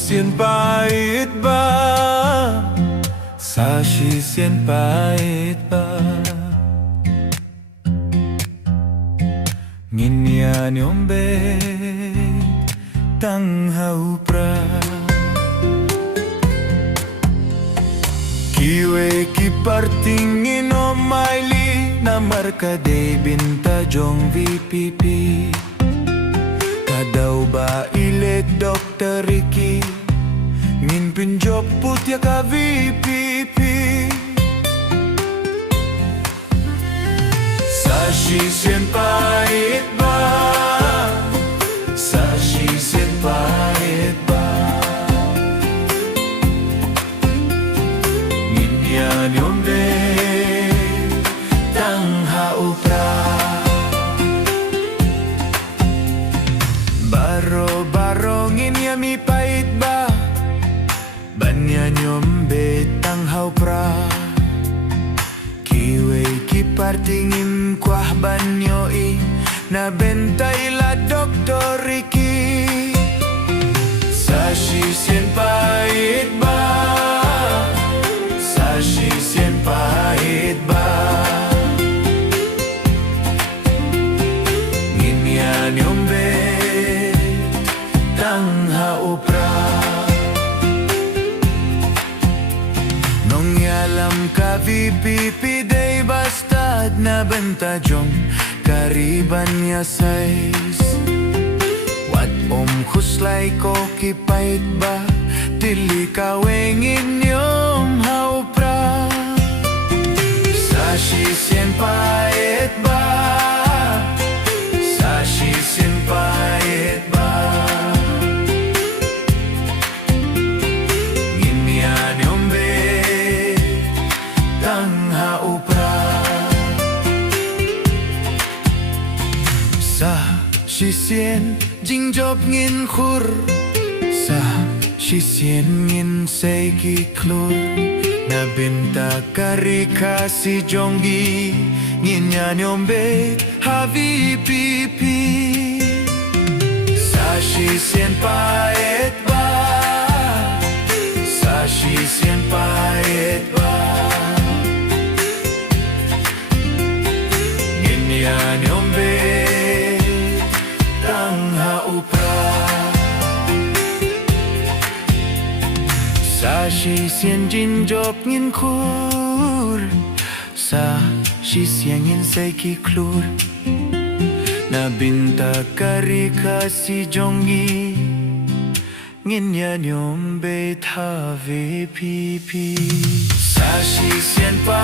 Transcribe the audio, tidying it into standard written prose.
sien pait ba? Sashi sien pait ba? Nginyan yung Beit tanghau Prah. Kiwe kiparting Niom maili na markade binta jong VPP. Kadaw ba ilet Dr. Ricky ngin pinjop putya ka VPP. Sashi sien pait ba? Sashi sien pait ba? Nginyan yung Beit tanghau Prah. Baro nginyami pait ba? Banyan yung Beit tanghau Prah. Kiwe kipartingin kwah banyo na bentay la Dr. Ricky. Sashi sien pait ba? Sashi sien pait ba? Nginyan yung Beit tanghau Prah. Nung yalam ka VPP day bastad na benta jong kariban niya size. Wat huslay ko kipait ba? Dili ka wengin yung hau Prah. Sashi sien pait ba? Sashi sien pait ba? Nginyan yung Beit tanghau Prah. Sashi sien Jing job ngin khur. Sashi sien ngin say ki klur. Na binta kari Khasi jongi nginyan yung Beit ha VPP. Sashi sien pait ba? Sashi sien pait ba? Nginyan yung Beit tanghau Prah. Sashi sien jin job ngin khur. Sashi sien ngin say ki klur. Na binta kari Khasi jongi nginyan yung Beit ha VPP. Sashi sien pa